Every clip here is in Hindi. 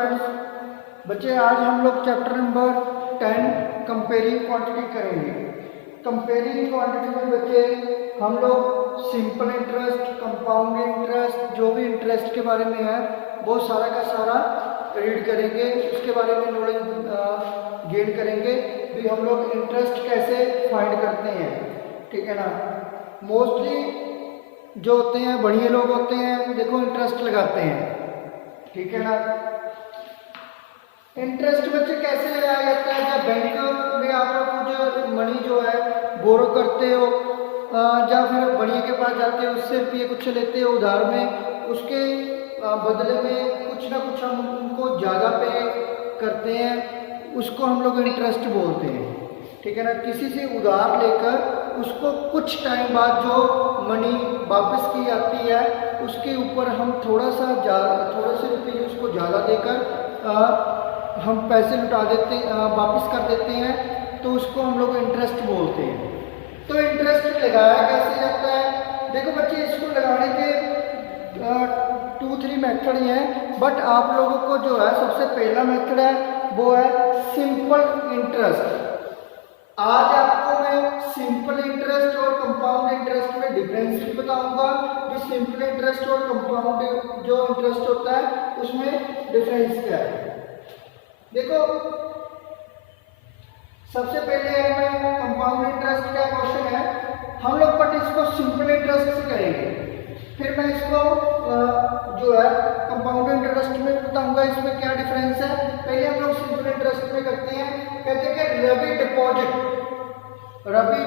स्टूडेंट्स, बच्चे आज हम लोग चैप्टर नंबर 10 कंपेयरिंग क्वांटिटी करेंगे। कंपेयरिंग क्वांटिटी में बच्चे हम लोग सिंपल इंटरेस्ट, कंपाउंड इंटरेस्ट, जो भी इंटरेस्ट के बारे में है वो सारा का सारा रीड करेंगे, उसके बारे में नॉलेज गेन करेंगे भी हम लोग इंटरेस्ट कैसे फाइंड करते हैं, ठीक है ना। मोस्टली जो होते हैं बढ़िया लोग होते हैं, देखो इंटरेस्ट लगाते हैं, ठीक है ना। इंटरेस्ट बच्चे कैसे लगाया जाता है? जब बैंक में आप लोग कुछ मनी जो है बोरो करते हो या फिर बढ़िया के पास जाते हो, उससे रुपये कुछ लेते हो उधार में, उसके बदले में कुछ ना कुछ हम उनको ज़्यादा पे करते हैं, उसको हम लोग इंटरेस्ट बोलते हैं, ठीक है ना। किसी से उधार लेकर उसको कुछ टाइम बाद जो मनी वापस की जाती है उसके ऊपर हम थोड़े से रुपये उसको ज़्यादा देकर हम पैसे लुटा देते वापस कर देते हैं, तो उसको हम लोग इंटरेस्ट बोलते हैं। तो इंटरेस्ट लगाया कैसे जाता है? देखो बच्चे, इसको लगाने के 2-3 मेथड ही हैं, बट आप लोगों को जो है सबसे पहला मेथड है वो है सिंपल इंटरेस्ट। आज आपको मैं सिंपल इंटरेस्ट और कंपाउंड इंटरेस्ट में डिफरेंस भी बताऊंगा कि सिंपल इंटरेस्ट और कंपाउंड जो इंटरेस्ट होता है उसमें डिफरेंस क्या है। देखो, सबसे पहले हमें कंपाउंड इंटरेस्ट का क्वेश्चन है, हम लोग बट इसको सिंपल इंटरेस्ट से करेंगे, फिर मैं इसको जो है कंपाउंड इंटरेस्ट में बताऊंगा इसमें क्या डिफरेंस है। पहले हम लोग सिंपल इंटरेस्ट में करते हैं। कहते हैं कि रवि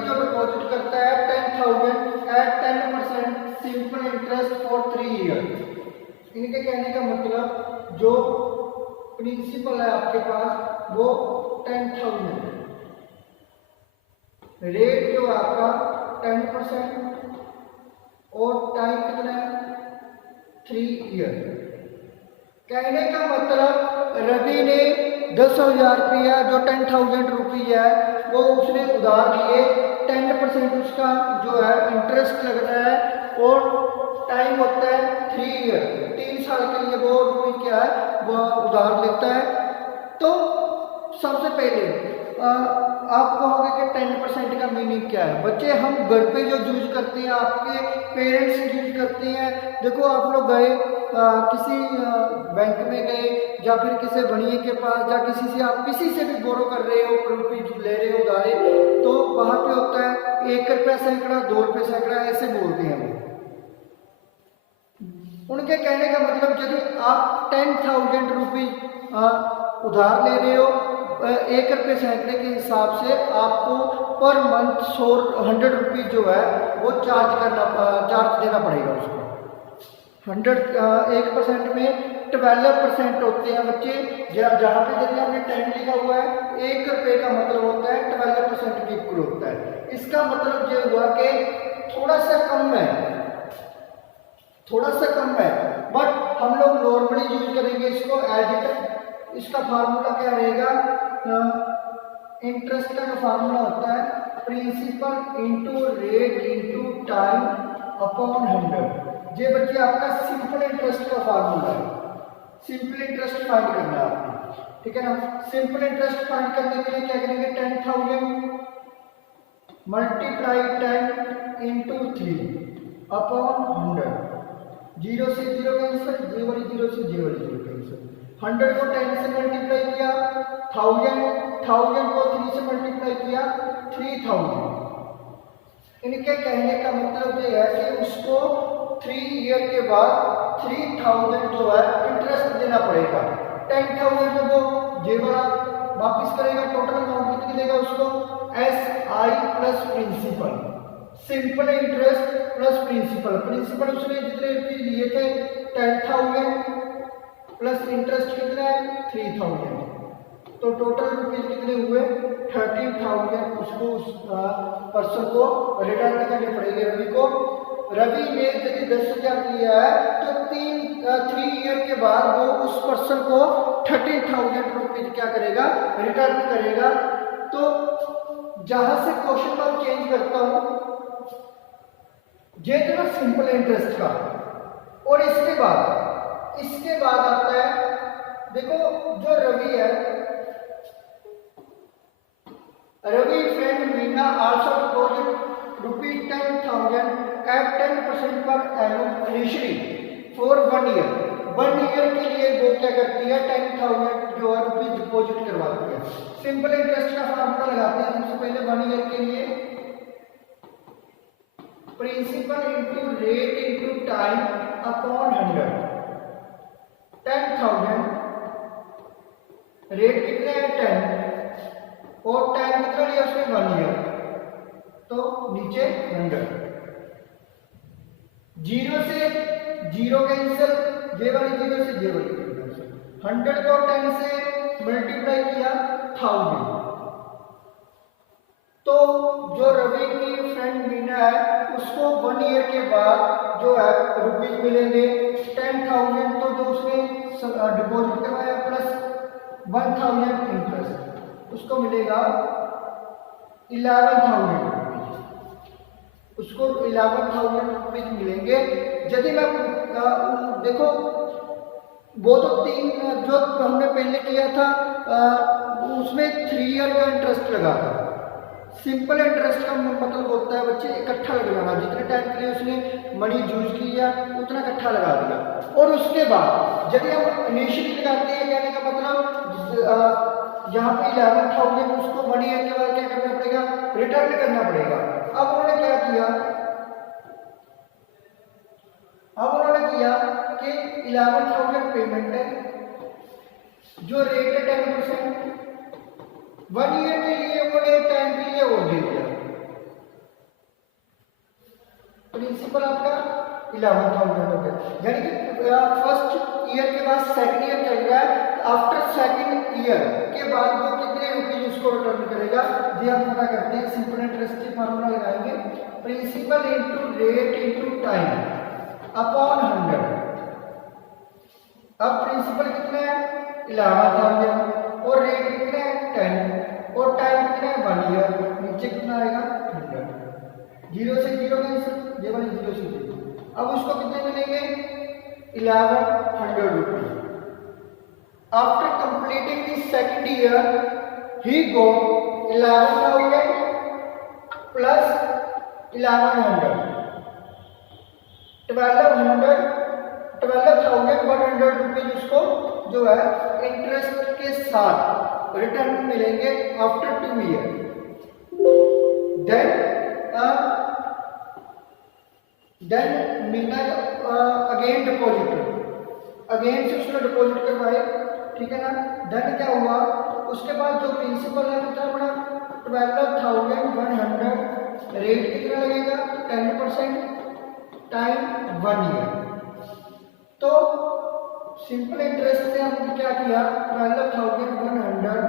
जो डिपॉजिट करता है 10,000 at 10% simple interest for 3 year. इनके कहने का मतलब जो प्रिंसिपल है आपके पास वो 10,000 है, रेट जो आपका 10% और टाइम कितना है 3 ईयर। कहने का मतलब रवि ने 10,000 रुपया जो 10,000 रुपये है वो उसने उधार लिए, 10% उसका जो है इंटरेस्ट लगता है और टाइम होता है 3 ईयर, 3 साल के लिए वो रुपये क्या है वो उधार लेता है। तो सबसे पहले आप कहोगे कि 10% का मीनिंग क्या है? बच्चे, हम घर पे जो यूज करते हैं, आपके पेरेंट्स यूज करते हैं। देखो, आप लोग गए किसी बैंक में गए या फिर किसी बनिए के पास या किसी से आप किसी से भी बोरो कर रहे हो, रुपये ले रहे हो उधारे, तो वहाँ पे होता है 1 रुपया सैकड़ा, 2 रुपये सैकड़ा, ऐसे बोलते हैं वो। उनके कहने का मतलब यदि आप 10,000 रुपये उधार ले रहे हो 1 रुपये सैकड़े के हिसाब से, आपको पर मंथ 100 रुपये जो है वो चार्ज देना पड़ेगा उसको। 1% में 12% होते हैं बच्चे, जहाँ पे यदि आपने 10 लिखा हुआ है 1 रुपये का मतलब होता है 12% के इक्वल होता है। इसका मतलब ये हुआ कि थोड़ा सा कम है, बट हम लोग नॉर्मली यूज करेंगे इसको एज इट। इसका फार्मूला क्या रहेगा? इंटरेस्ट का जो फार्मूला होता है principal into rate into time upon 100। ये बच्चे आपका सिंपल इंटरेस्ट का फार्मूला है। सिंपल इंटरेस्ट फाइंड करना है आपको, ठीक है ना। सिंपल इंटरेस्ट फाइंड करने के लिए क्या करेंगे? 10,000 मल्टीप्लाई 10 इंटू 3 अपॉन 100। 0 से 0 कैंसिल, 0 वाली 0 से 0 वाली 0 कैंसिल। 100 को 10 से मल्टीप्लाई किया, 1000 को 3 से मल्टीप्लाई किया, 3000। इनके कहने का मतलब ये है कि उसको 3 ईयर के बाद 3000 जो है इंटरेस्ट देना पड़ेगा। 10,000 जो जे वाला वापिस करेगा, टोटल अमाउंट कितनी देगा उसको? SI plus principal, simple interest plus principal उसने जितने रुपये लिए थे 10,000 प्लस इंटरेस्ट कितना है 3,000, तो टोटल रुपये कितने हुए 13,000। उसको उस पर्सन को रिटर्न करने पड़ेंगे रवि को। रवि ने यदि 10,000 लिया है तो 3 ईयर के बाद वो उस पर्सन को 13,000 रुपये क्या करेगा? रिटर्न करेगा। तो जहां से क्वेश्चन का चेंज करता हूं, ये तो ना सिंपल इंटरेस्ट का, और इसके बाद आता है देखो जो रवि है, Ravi friend Meena also deposit ₹10,000 at 10% पर annual initially for 1 year. 1 year के लिए वो क्या करती है, 10,000 जो है रुपीज डिपॉजिट करवाती है। सिंपल इंटरेस्ट का फार्मूला लगाते हैं। सबसे पहले 1 ईयर के लिए principal into rate into time upon 100। 10,000 rate कितने हैं 10 और टाइम कितना लिया उसने 1 ईयर, तो नीचे 100। 0 से 0 कैंसिल, ये वाली 0 से ये वाली कैंसिल। 100 को 10 से मल्टीप्लाई किया 1000। तो जो रवि की फ्रेंड मीना है उसको 1 ईयर के बाद जो है रुपीज मिलेंगे 10,000, तो जो उसने डिपॉजिट करवाया प्लस 1,000 इंटरेस्ट, उसको मिलेगा 11,000 रुपीज। उसको 11,000 रुपीज मिलेंगे। यदि मैं देखो वो तो 3 जो हमने पहले किया था उसमें 3 ईयर का इंटरेस्ट लगा था। सिंपल इंटरेस्ट का मतलब होता है बच्चे इकट्ठा लग जाना, जितने टाइम के लिए उसने मनी यूज किया उतना इकट्ठा लगा दिया। और उसके बाद यदि हम इनिशियली लगाते हैं, कहने का मतलब यहाँ पे 11,000 उसको 1 ईयर के बाद क्या करना पड़ेगा, रिटर्न करना पड़ेगा। अब उन्होंने क्या किया, अब उन्होंने किया कि 11,000 पेमेंट है, जो रेट है 10%। 1 ईयर के लिए उन्होंने टाइम के लिए और दे दिया। प्रिंसिपल आपका 11,000 हो गया, यानी कि फर्स्ट ईयर के बाद सेकंड ईयर चल रहा है। आफ्टर सेकंड ईयर के बाद वो कितने रुपीज उसको रिटर्न करेगा, ये हम पता करते हैं। सिंपल इंटरेस्ट की फार्मूला लगाएंगे, principal into rate into time upon 100। अब प्रिंसिपल कितने हैं 11,000 और रेट कितने हैं 10 और टाइम कितने हैं 1 ईयर, नीचे कितना आएगा 100। 0 से 0 कैंसिल, ये वाली 0 से 0। अब उसको कितने मिलेंगे 1100 rupees. After completing the second year he go 11,000 plus 1100 12,100 rupees उसको जो है इंटरेस्ट के साथ रिटर्न मिलेंगे after 2 year. Then Meena again deposit, again से उसने डिपॉजिट करवाए, ठीक है ना। देन क्या हुआ, उसके बाद जो प्रिंसिपल है कितना बड़ा 12,100, रेट कितना लगेगा 10%, टाइम 1 ईयर। तो सिंपल इंटरेस्ट से हमने क्या किया 12,100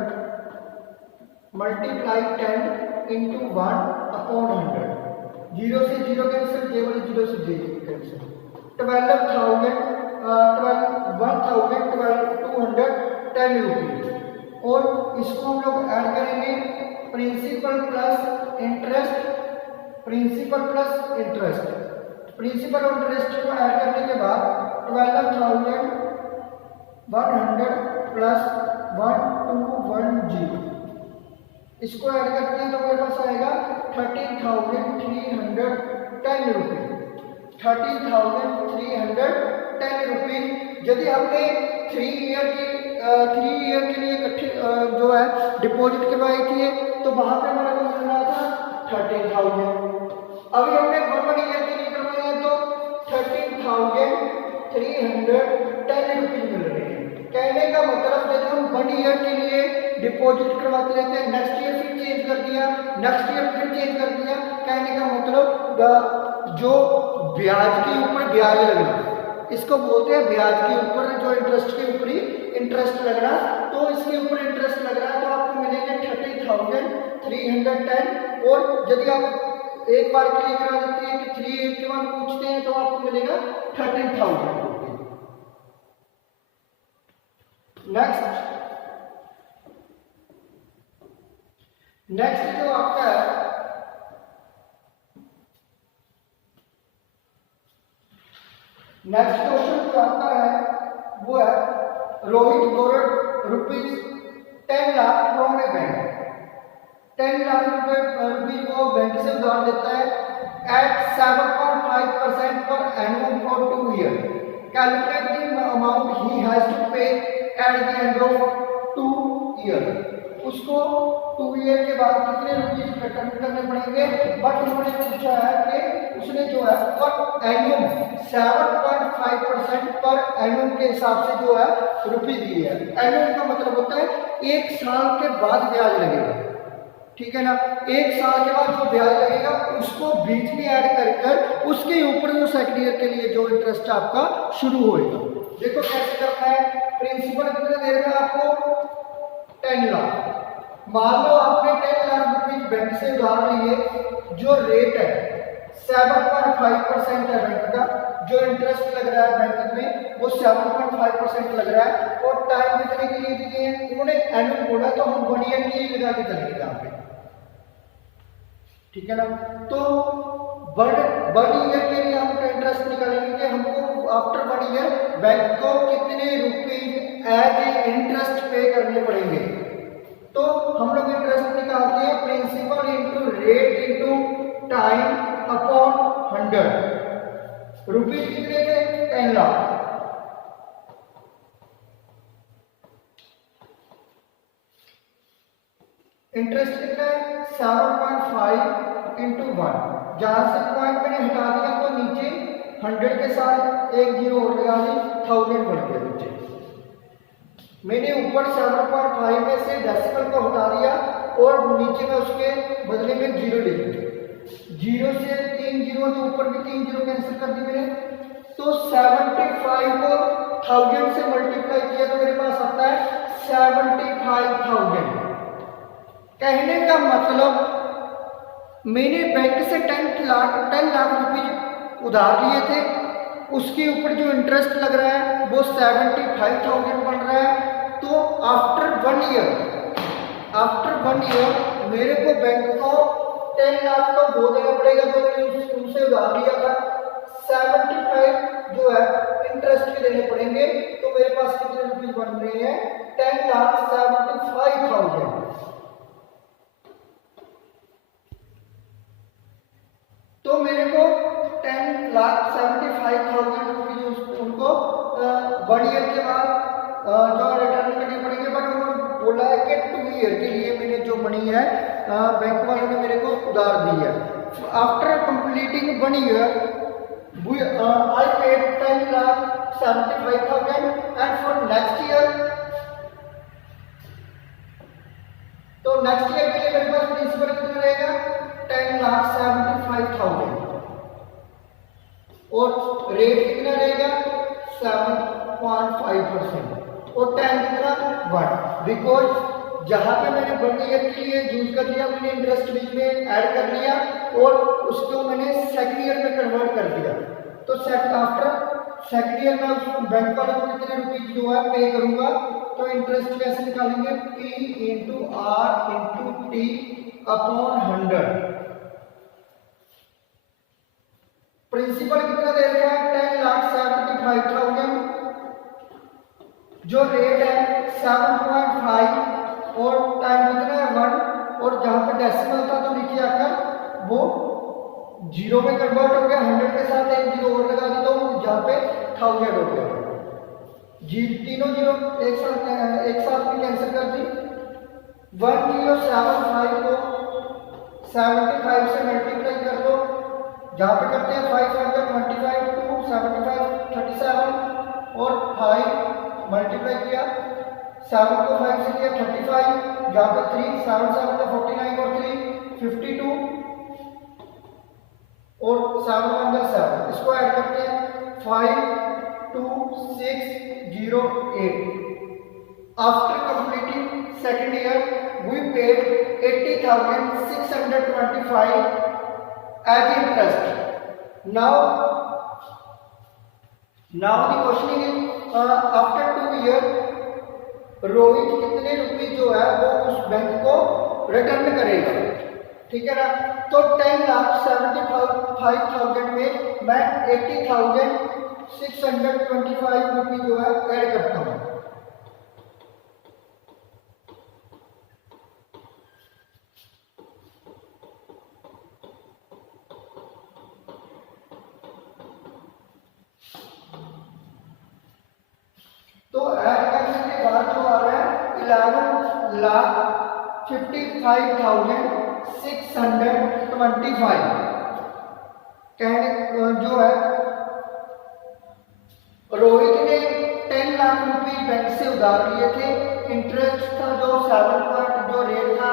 मल्टीप्लाई 10 इंटू 1 अपॉन 100। 0 से 0 कैंसिल, ये वाली 0 से 0 कैंसिल। 12,210 रुपीज। और इसको हम लोग ऐड करेंगे principal plus interest, principal plus interest. Principal और इंटरेस्ट को ऐड करने के बाद 12,100 प्लस 1210, इसको ऐड करते हैं तो मेरे पास आएगा 13,310 रुपीज। 13,310 रुपीज। यदि हमने 3 ईयर के लिए इकट्ठे जो है डिपॉजिट करवाए किए तो वहां पे हमारा को मिल रहा था 13,000। अभी हमने 1 ईयर के लिए करवाए हैं तो 13,310 रुपीज मिल रहे हैं। कहने का मतलब जब हम 1 ईयर के लिए डिपॉजिट करवाते रहते हैं, नेक्स्ट ईयर फिर चेंज कर दिया, नेक्स्ट ईयर फिर चेंज कर दिया, कहने का मतलब जो ब्याज के ऊपर ब्याज लगना, इसको बोलते हैं ब्याज के ऊपर जो इंटरेस्ट के ऊपर ही इंटरेस्ट लगना। तो इसके ऊपर इंटरेस्ट लग रहा है तो आपको मिलेंगे 30,310। और यदि आप एक बार के लिए करा देते हैं कि 3 ईयर के बाद पूछते हैं तो आपको मिलेगा 13,000 रुपीज। नेक्स्ट जो आपका है नेक्स्ट क्वेश्चन जो आपका है वो है Rohit borrowed rupees 10 lakh from A bank, 10 lakh रुपए को बैंक से उधार देता है at 7.5% per annum for 2 years. Calculate the amount he has to pay at the end of 2 years. उसको 2 ईयर के बाद कितने रुपीज रिटर्न करने पड़ेंगे, बट उन्होंने पूछा है कि उसने जो है पर एनुअम 7.5% पर एनुअम के हिसाब से जो है रुपये दिए है। एनुअम का मतलब होता है 1 साल के बाद ब्याज लगेगा, ठीक है ना। 1 साल के बाद जो ब्याज लगेगा उसको बीच में ऐड कर उसके ऊपर जो सेकंड ईयर के लिए जो इंटरेस्ट आपका शुरू होएगा। देखो कैसे करना है। प्रिंसिपल कितना दे रहा है आपको 10 लाख। मान लो आपने 10 लाख रुपए बैंक से उधार लिए, जो रेट है 7.5% है बैंक का, जो इंटरेस्ट लग रहा है बैंक में वो 7.5% लग रहा है, और टाइम कितने के लिए दिए हैं उन्होंने एनुअल बोला, तो हम 1 ईयर के लिए लगा के चलेंगे यहाँ पे, ठीक है ना। तो 1 ईयर के लिए हम इंटरेस्ट निकालेंगे कि हमको आफ्टर 1 ईयर बैंक को कितने रुपीज एज ए इंटरेस्ट पे करने पड़ेंगे। तो हम लोग इंटरेस्ट निकालते हैं principal into rate into time upon 100। Rupees कितने थे 10 लाख, इंटरेस्ट कितना है 7.5 इंटू 1। जहां से पॉइंट मैंने हटा दिया तो नीचे 100 के साथ एक जीरो और लगा दी, 1000 बढ़ गया नीचे। मैंने ऊपर 7.5 में से डेसिमल को हटा दिया और नीचे में उसके बदले में जीरो ले लिया। जीरो से 3 जीरो के ऊपर भी 3 जीरो कैंसिल कर दी मैंने, तो 75 को 1000 से मल्टीप्लाई किया तो मेरे पास आता है 75,000। कहने का मतलब मैंने बैंक से 10 लाख रुपए उधार लिए थे, उसके ऊपर जो इंटरेस्ट लग रहा है वो 75,000 बन रहा है। तो आफ्टर 1 ईयर मेरे को बैंक को 10 लाख तो वो देना पड़ेगा जो मैंने उनसे उधार लिया था, 75 जो है इंटरेस्ट के देने पड़ेंगे। तो मेरे पास कितने रुपये बन रहे हैं 10,75,000। तो मेरे को 10,75,000 रुपये उनको 1 ईयर के बाद जो रिटर्न करने पड़ेंगे, बट उन्होंने बोला है कि 2 ईयर के लिए मैंने जो मनी है बैंक वालों ने मेरे को उधार दी है। After completing 1 year I paid 10,75,000 and for next year, तो नेक्स्ट ईयर के लिए मेरे पास प्रिंसिपल कितना रहेगा 10,75,000 और रेट कितना रहेगा 7.5% और टाइम कितना 1। बिकॉज जहां पे मैंने 1 ईयर के लिए यूज कर लिया, मैंने इंटरेस्ट बीच में ऐड कर लिया और उसको मैंने सेकंड ईयर में कन्वर्ट कर दिया। तो आफ्टर सेकंड ईयर में उस बैंक वाले को कितने रुपीज जो है पे करूंगा। तो इंटरेस्ट कैसे निकालेंगे P into R into T upon 100। Principal कितना दे रखा है 10,75,000, जो रेट है 7.5 और टाइम कितना है 1, और जहां पे डेसिमल था तो नीचे आकर वो जीरो में कन्वर्ट हो गया, 100 के साथ एक जीरो और लगा देता हूँ जहां पे 1000 हो गया। जी तीनों जीरो एक साथ में कैंसिल कर दी। 1075 को 75 से मल्टीप्लाई कर दो, जहां पे करते हैं 525 टू 75 37 और 5 मल्टीप्लाई किया, 7 को 5 से किया 35, जहां पे 3 7 7 का 49 और 3 52 और 7 1 7, इसको ऐड करते हैं 52608। After completing second year we paid 80,625 as interest. Now the question is after 2 years Rohit कितने रुपए जो है वो उस बैंक को रिटर्न करेगा, ठीक है ना। तो 10,75,000 में मैं 80,625 रुपये जो है ऐड करता हूँ। बाद जो आ रहा है 11,55,625 कहने जो है रोहित ने 10 लाख रुपए बैंक से उधार लिए थे। इंटरेस्ट था जो 7 जो रेट था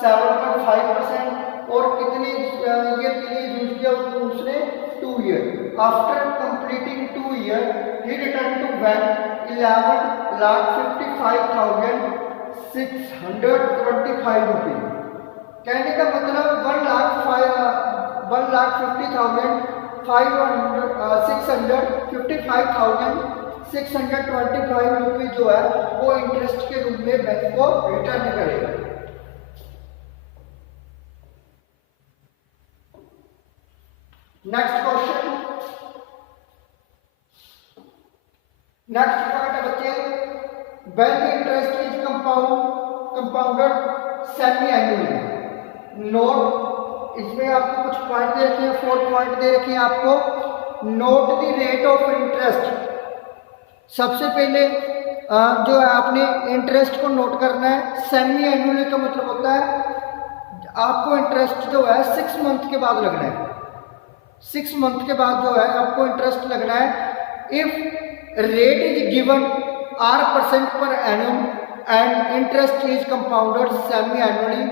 7.5% और कितने ईयर के लिए यूज किया उसने 2 year. After completing 2 year he return to bank 11,55,625 रुपये। कहने का मतलब 1,55,625 रुपये जो है वो इंटरेस्ट के रूप में बैंक को रिटर्न करेगा। नेक्स्ट क्वेश्चन, नेक्स्ट पार्ट है बच्चे, when the interest is compounded semi annually। Note इसमें आपको कुछ पॉइंट दे रखे हैं, 4 पॉइंट दे रखे हैं आपको। Note the rate of interest. सबसे पहले जो है आपने इंटरेस्ट को नोट करना है। सेमी एनुअली का मतलब होता है आपको इंटरेस्ट जो है 6 मंथ के बाद लगना है। 6 मंथ के बाद जो है आपको इंटरेस्ट लगना है। If rate is given R% per annum and interest is compounded semi annually,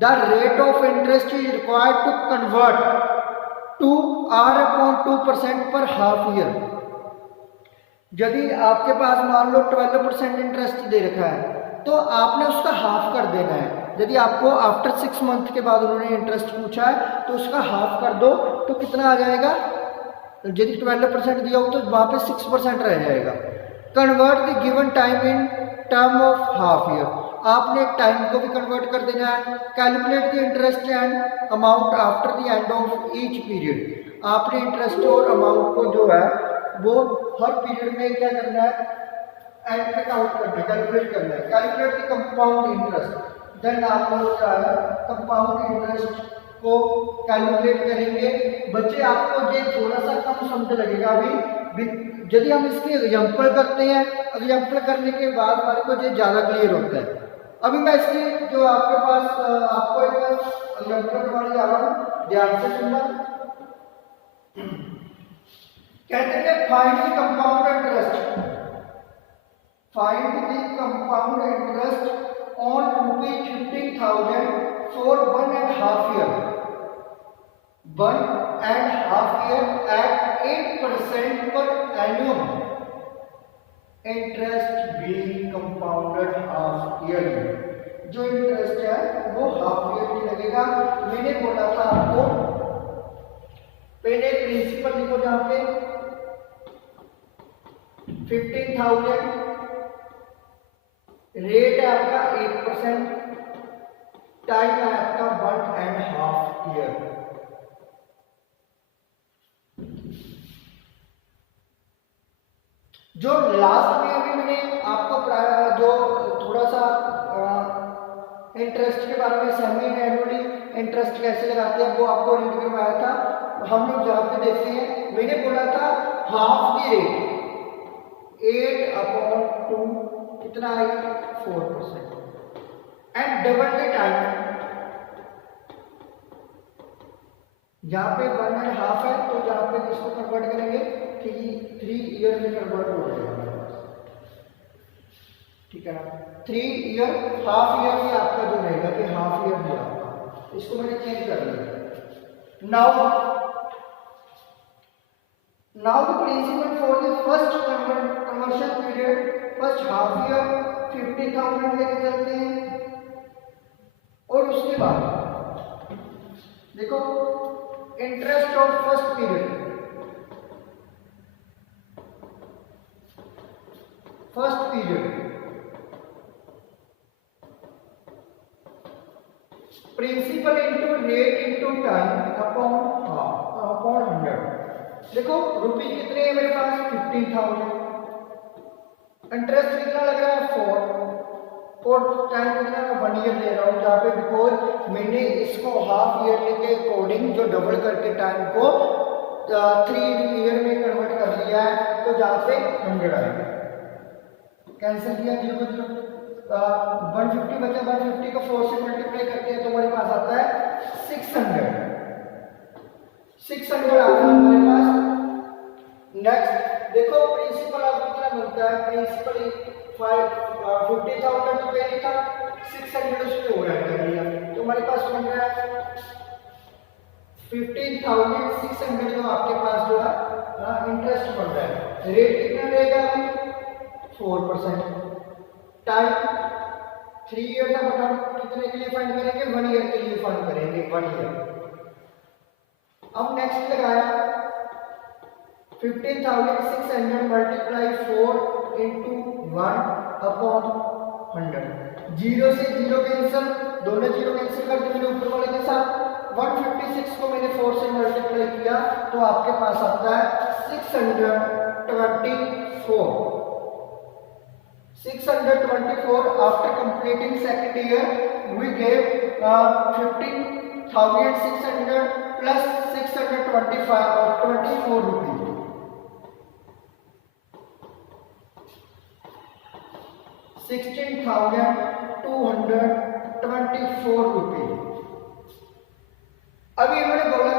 the rate of interest is required to convert to R/2% per half year। यदि आपके पास मान लो 12% इंटरेस्ट दे रखा है तो आपने उसका हाफ कर देना है। यदि आपको आफ्टर 6 मंथ के बाद उन्होंने इंटरेस्ट पूछा है तो उसका हाफ कर दो तो कितना आ जाएगा। यदि 12% दिया हो तो वहाँ पे 6% रह जाएगा। Convert the given time in term of half year. आपने टाइम को भी कन्वर्ट कर देना है। Calculate the interest and amount after the end of each period. आपने इंटरेस्ट और अमाउंट को जो है वो हर पीरियड में क्या करना है, एंड पे काउंट करना है, कैलकुलेट करना है। Calculate the compound interest. Then आप लोग क्या है कंपाउंड इंटरेस्ट को कैलकुलेट करेंगे। बच्चे आपको ये थोड़ा सा कम समझ लगेगा अभी, यदि हम इसके एग्जाम्पल करते हैं, एग्जाम्पल करने के बाद हमारे को ये ज़्यादा क्लियर होता है। अभी मैं इसकी जो आपके पास आपको एक एग्जाम्पल करवाने जा रहा हूँ, ध्यान से सुनना। कहते हैं find the compound interest. Find the compound interest on ₹15,000 for 1.5 year। 1.5 year at 8% per annum। Interest being compounded half yearly। जो इंटरेस्ट है वो हाफ ईयरली लगेगा। मैंने बोला था आपको पहले प्रिंसिपल लिखो जहां पे 15,000, रेट है आपका 8%, टाइम है आपका 1.5 ईयर। जो लास्ट में अभी मैंने आपको जो थोड़ा सा इंटरेस्ट के बारे में सेमी एनुअली इंटरेस्ट कैसे लगाते हैं वो आपको रीड करवाया था। हम लोग जहाँ पे देखते हैं मैंने बोला था हाफ द रेट 8/2 कितना आएगा 4% एंड डबल द टाइम। जहाँ पे 1.5 है तो जहाँ पे इसको कन्वर्ट करेंगे 3 ईयर में कन्वर्ट हो जाएगा हमारे पास, ठीक है ना। 3 ईयर हाफ ईयर में आपका जो रहेगा कि हाफ ईयर में आपका, इसको मैंने चेंज कर लिया। Now the principal for the first conversion period, first half year 50,000 लेके चलते हैं और उसके बाद देखो interest of first period, principal into rate into time upon 100। देखो रुपये कितने हैं मेरे पास 15,000, इंटरेस्ट कितना लग रहा है 4 और टाइम कितना मैं 1 ईयर ले रहा हूँ जहाँ पे बिकॉज मैंने इसको हाफ ईयरली के अकॉर्डिंग जो डबल करके टाइम को 3 ईयर में कन्वर्ट कर लिया है तो जहाँ पे 100 आएगा। कैंसिल किया, 0 को 0, 150 बचा, 150 को 4 से मल्टीप्लाई करते हैं तो हमारे पास आता है 600 आ गया हमारे पास। नेक्स्ट देखो प्रिंसिपल अब कितना बनता है, प्रिंसिपल 50,000 तो पहले था, 600 उसमें और ऐड कर लिया तो हमारे पास बन रहा है 15,600 जो आपके पास जो है इंटरेस्ट बन रहा है। रेट कितना रहेगा अभी 4%। टाइम 3 ईयर का बताओ कितने के लिए फंड करेंगे, 1 ईयर के लिए फंड करेंगे, 1 ईयर। अब नेक्स्ट लगाया 15,600 मल्टीप्लाई 4 इंटू 1 अपॉन 100। 0 से 0 कैंसिल, दोनों 0 कैंसिल कर दिए ऊपर वाले के साथ। 156 को मैंने 4 से मल्टीप्लाई किया तो आपके पास आता है 624 after completing second year we gave 15,600 plus 625 or 24 rupees. 16,224 rupees. अभी इन्होंने बोला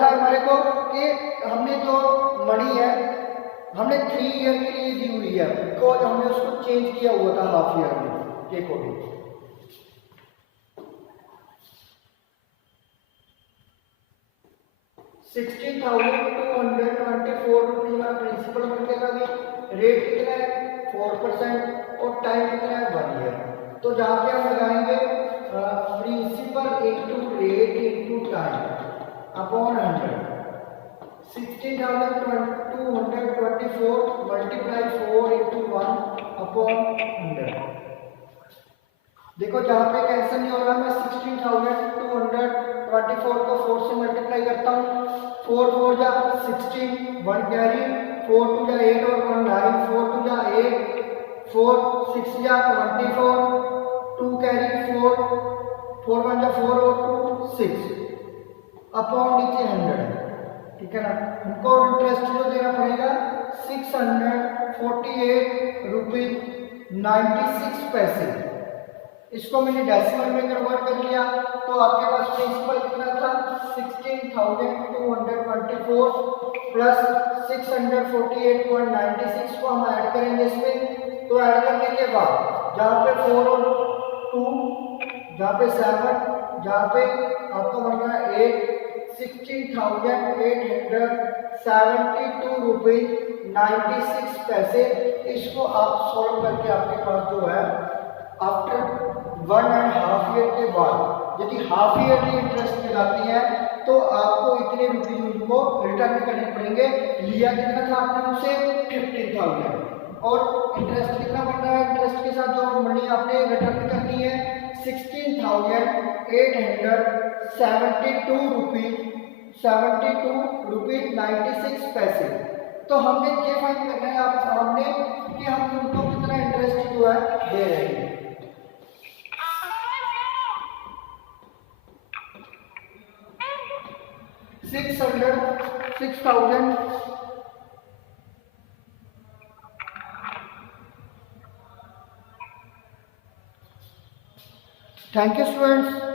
था हमारे को कि हमने जो मनी है हमने 3 ईयर के लिए दी हुई है, बिकॉज हमने उसको चेंज किया हुआ था हाफ ईयर में के अकॉर्डिंग। 16,224 रुपीज हमारा प्रिंसिपल बन गया। अभी रेट कितना है 4% और टाइम कितना है 1 ईयर। तो जहाँ पे हम लगाएंगे principal into rate into time upon 100। 16,224 multiply 4 into 1 upon 100। देखो जहाँ पे कैंसिल नहीं हो रहा, मैं 16,224 को 4 से मल्टीप्लाई करता हूँ। 4 4 जा 16, 1 कैरी, 4 2 जा 8 और 1 9, 4 2 जा 8, 4 6 जा 24, 2 कैरी 4, 4 1 जा 4 और 2 6 अपॉन नीचे 100। ठीक है ना, हमको इंटरेस्ट जो देना पड़ेगा 648 रुपीज 96 पैसे। इसको मैंने डेसिमल में कन्वर्ट कर लिया तो आपके पास प्रिंसिपल कितना था 16,224 प्लस 648.96 को हम ऐड करेंगे इसमें। तो ऐड करने के बाद जहाँ पे 4 और 2, जहाँ पे 7, जहाँ पे आपका बन रहा है 8, 16,872 रुपीज 96 पैसे। इसको आप सॉल्व करके आपके पास जो है आफ्टर 1.5 ईयर के बाद यदि हाफ ईयरली इंटरेस्ट लगाती है तो आपको इतने रुपीज उनको रिटर्न करने पड़ेंगे। लिया कितना था आपने उनसे 15,000 और इंटरेस्ट कितना बन रहा है, इंटरेस्ट के साथ जो मनी आपने रिटर्न करनी है 16,872 रुपीज 96 पैसे। तो हमने ये फाइंड करना है हमने कि हम उनको कितना इंटरेस्ट जो है दे रहे हैं। 6,000 Thank you students.